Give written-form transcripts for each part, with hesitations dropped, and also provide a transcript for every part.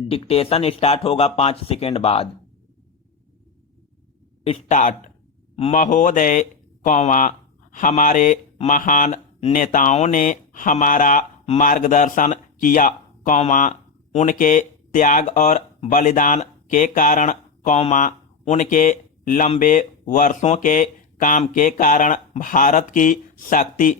Dictation start होगा 5 second बाद। Start. महोदय, हमारे महान नेताओं ने हमारा मार्गदर्शन किया, उनके त्याग और बलिदान के कारण, उनके लंबे वर्षों के काम के कारण भारत की शक्ति,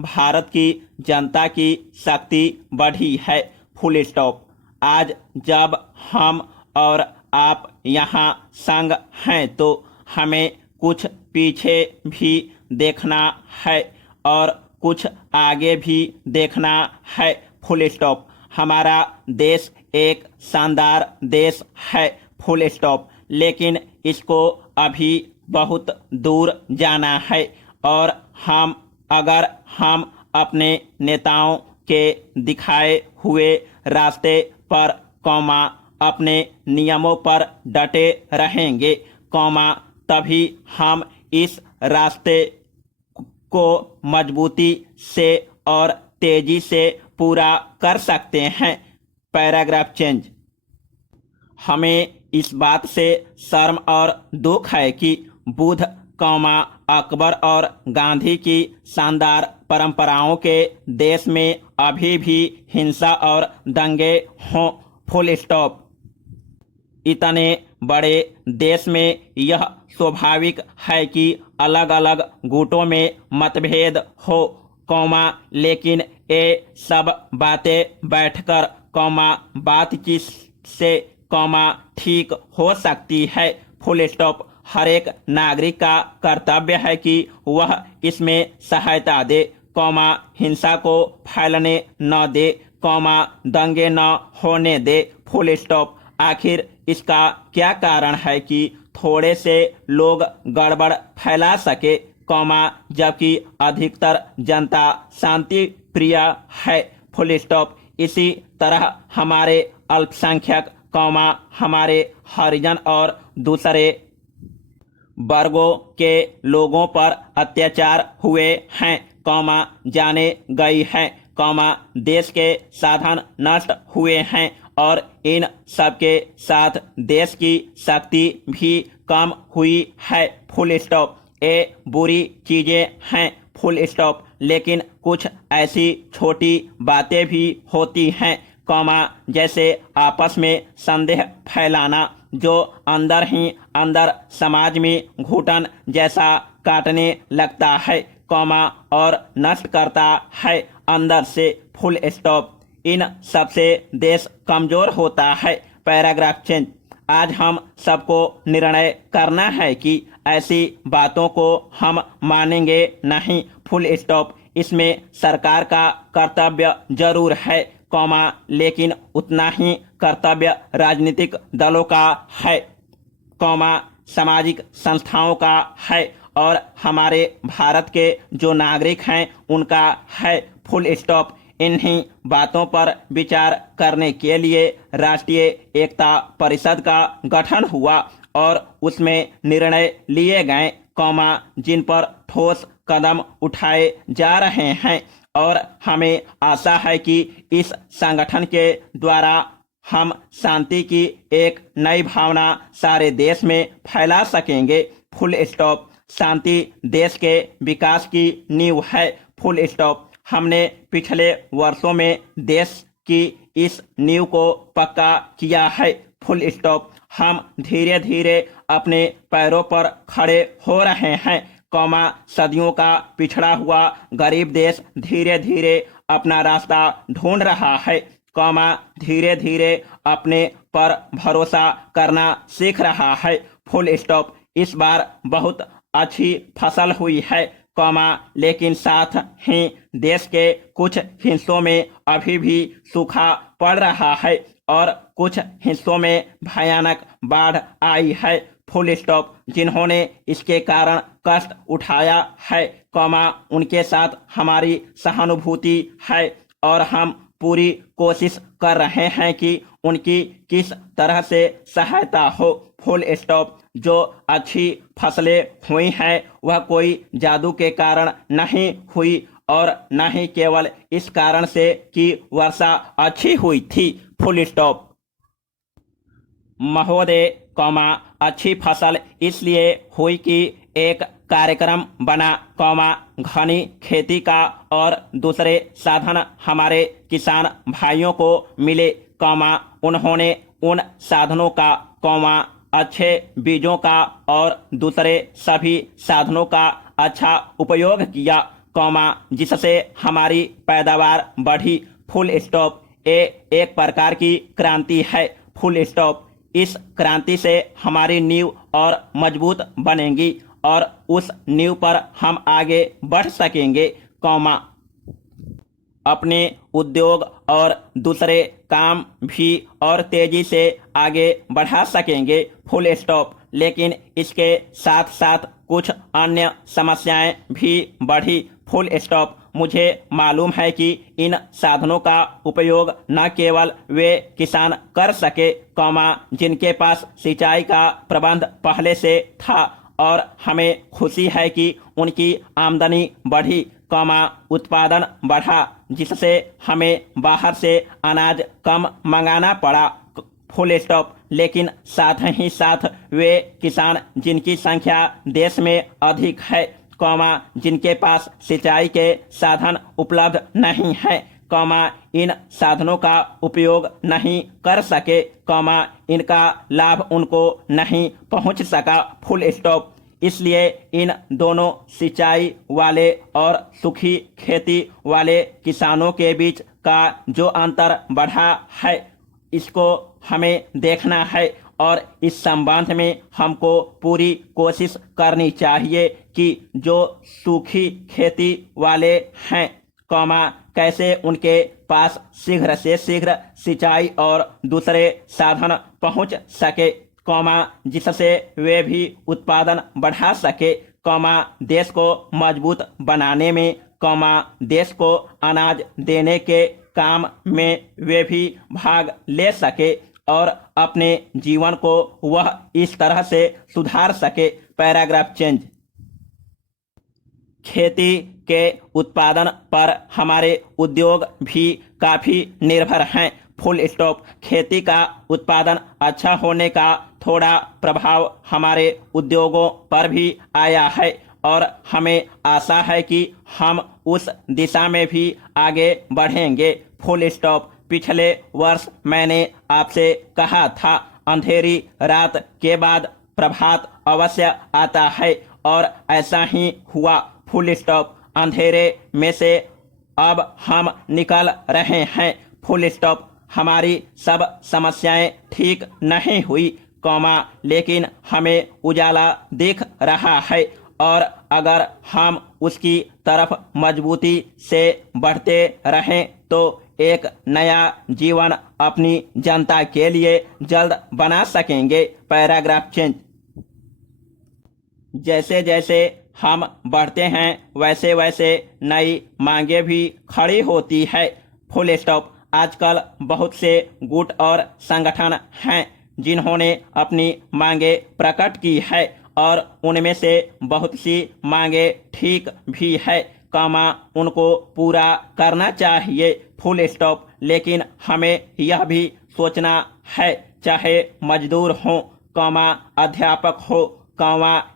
भारत की जनता की शक्ति बढ़ी है। Full stop. आज जब हम और आप यहाँ संग हैं तो हमें कुछ पीछे भी देखना है और कुछ आगे भी देखना है। Full stop. हमारा देश एक शानदार देश है। Full stop. लेकिन इसको अभी बहुत दूर जाना है और अगर हम अपने नेताओं के दिखाए हुए रास्ते पर, अपने नियमों पर डटे रहेंगे, तभी हम इस रास्ते को मजबूती से और तेजी से पूरा कर सकते हैं। Paragraph change. हमें इस बात से शर्म और दुख है कि बुद्ध, अकबर और गांधी की शानदार परंपराओं के देश में अभी भी हिंसा और दंगे हों। Full stop. इतने बड़े देश में यह स्वाभाविक है कि अलग अलग गुटों में मतभेद हो, लेकिन ये सब बातें बैठकर, बातचीत से, ठीक हो सकती है। Full stop. हर एक नागरिक का कर्तव्य है कि वह इसमें सहायता दे, हिंसा को फैलने न दे, दंगे न होने दे। Full stop. आखिर इसका क्या कारण है कि थोड़े से लोग गड़बड़ फैला सके, जबकि अधिकतर जनता शांति प्रिय है। Full stop. इसी तरह हमारे अल्पसंख्यक, हमारे हरिजन और दूसरे वर्गों के लोगों पर अत्याचार हुए हैं, जाने गई हैं, देश के साधन नष्ट हुए हैं और इन सबके साथ देश की शक्ति भी कम हुई है। Full stop. ये बुरी चीजें हैं। Full stop. लेकिन कुछ ऐसी छोटी बातें भी होती हैं, जैसे आपस में संदेह फैलाना, जो अंदर ही अंदर समाज में घुटन जैसा काटने लगता है, और नष्ट करता है अंदर से। Full stop. इन सबसे देश कमजोर होता है। Paragraph change. आज हम सबको निर्णय करना है कि ऐसी बातों को हम मानेंगे नहीं। Full stop. इसमें सरकार का कर्तव्य जरूर है, लेकिन उतना ही कर्तव्य राजनीतिक दलों का है, सामाजिक संस्थाओं का है और हमारे भारत के जो नागरिक हैं उनका है। Full stop. इन्हीं बातों पर विचार करने के लिए राष्ट्रीय एकता परिषद का गठन हुआ और उसमें निर्णय लिए गए, जिन पर ठोस कदम उठाए जा रहे हैं और हमें आशा है कि इस संगठन के द्वारा हम शांति की एक नई भावना सारे देश में फैला सकेंगे। Full stop. शांति देश के विकास की नींव है। Full stop. हमने पिछले वर्षों में देश की इस नींव को पक्का किया है। Full stop. हम धीरे धीरे अपने पैरों पर खड़े हो रहे हैं, सदियों का पिछड़ा हुआ गरीब देश धीरे धीरे अपना रास्ता ढूंढ रहा है, धीरे धीरे अपने पर भरोसा करना सीख रहा है। Full stop. इस बार बहुत अच्छी फसल हुई है, लेकिन साथ ही देश के कुछ हिस्सों में अभी भी सूखा पड़ रहा है और कुछ हिस्सों में भयानक बाढ़ आई है। Full stop. जिन्होंने इसके कारण कष्ट उठाया है, उनके साथ हमारी सहानुभूति है और हम पूरी कोशिश कर रहे हैं कि उनकी किस तरह से सहायता हो। Full stop. जो अच्छी फसलें हुई हैं वह कोई जादू के कारण नहीं हुई और न ही केवल इस कारण से कि वर्षा अच्छी हुई थी। Full stop. महोदय, अच्छी फसल इसलिए हुई कि एक कार्यक्रम बना, घनी खेती का और दूसरे साधन हमारे किसान भाइयों को मिले, उन्होंने उन साधनों का, अच्छे बीजों का और दूसरे सभी साधनों का अच्छा उपयोग किया, जिससे हमारी पैदावार बढ़ी। Full stop. ये एक प्रकार की क्रांति है। Full stop. इस क्रांति से हमारी नींव और मजबूत बनेंगी और उस नींव पर हम आगे बढ़ सकेंगे, अपने उद्योग और दूसरे काम भी और तेजी से आगे बढ़ा सकेंगे। Full stop. लेकिन इसके साथ साथ कुछ अन्य समस्याएं भी बढ़ी। Full stop. मुझे मालूम है कि इन साधनों का उपयोग न केवल वे किसान कर सके, जिनके पास सिंचाई का प्रबंध पहले से था, और हमें खुशी है कि उनकी आमदनी बढ़ी, उत्पादन बढ़ा, जिससे हमें बाहर से अनाज कम मंगाना पड़ा। Full stop. लेकिन साथ ही साथ वे किसान जिनकी संख्या देश में अधिक है, जिनके पास सिंचाई के साधन उपलब्ध नहीं है, इन साधनों का उपयोग नहीं कर सके, इनका लाभ उनको नहीं पहुंच सका। Full stop. इसलिए इन दोनों सिंचाई वाले और सूखी खेती वाले किसानों के बीच का जो अंतर बढ़ा है, इसको हमें देखना है और इस संबंध में हमको पूरी कोशिश करनी चाहिए कि जो सूखी खेती वाले हैं, कैसे उनके पास शीघ्र से शीघ्र सिंचाई और दूसरे साधन पहुंच सके, जिससे वे भी उत्पादन बढ़ा सके, देश को मजबूत बनाने में, देश को अनाज देने के काम में वे भी भाग ले सके और अपने जीवन को वह इस तरह से सुधार सके। Paragraph change. खेती के उत्पादन पर हमारे उद्योग भी काफी निर्भर हैं। Full stop. खेती का उत्पादन अच्छा होने का थोड़ा प्रभाव हमारे उद्योगों पर भी आया है और हमें आशा है कि हम उस दिशा में भी आगे बढ़ेंगे। Full stop. पिछले वर्ष मैंने आपसे कहा था, अंधेरी रात के बाद प्रभात अवश्य आता है, और ऐसा ही हुआ। Full stop. अंधेरे में से अब हम निकल रहे हैं। Full stop. हमारी सब समस्याएं ठीक नहीं हुई, लेकिन हमें उजाला दिख रहा है, और अगर हम उसकी तरफ मजबूती से बढ़ते रहें तो एक नया जीवन अपनी जनता के लिए जल्द बना सकेंगे। Paragraph change. जैसे जैसे हम बढ़ते हैं वैसे वैसे नई मांगे भी खड़ी होती है। Full stop. आजकल बहुत से गुट और संगठन हैं जिन्होंने अपनी मांगे प्रकट की है, और उनमें से बहुत सी मांगे ठीक भी है, उनको पूरा करना चाहिए। Full stop. लेकिन हमें यह भी सोचना है, चाहे मजदूर हो, अध्यापक हो,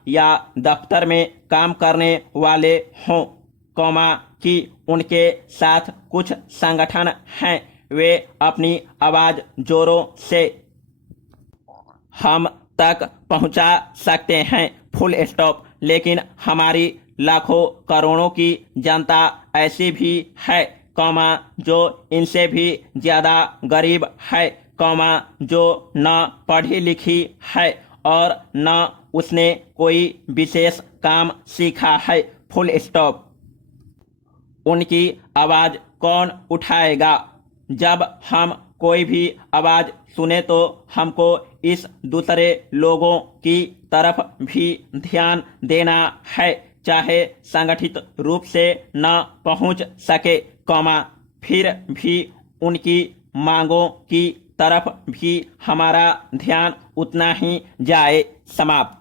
या दफ्तर में काम करने वाले हों, कि उनके साथ कुछ संगठन हैं, वे अपनी आवाज जोरों से हम तक पहुंचा सकते हैं। Full stop. लेकिन हमारी लाखों करोड़ों की जनता ऐसी भी है, जो इनसे भी ज्यादा गरीब है, जो न पढ़ी लिखी है और न उसने कोई विशेष काम सीखा है। Full stop. उनकी आवाज कौन उठाएगा? जब हम कोई भी आवाज सुने तो हमको इस दूसरे लोगों की तरफ भी ध्यान देना है, चाहे संगठित रूप से न पहुंच सके, फिर भी उनकी मांगों की तरफ भी हमारा ध्यान उतना ही जाए। समाप्त।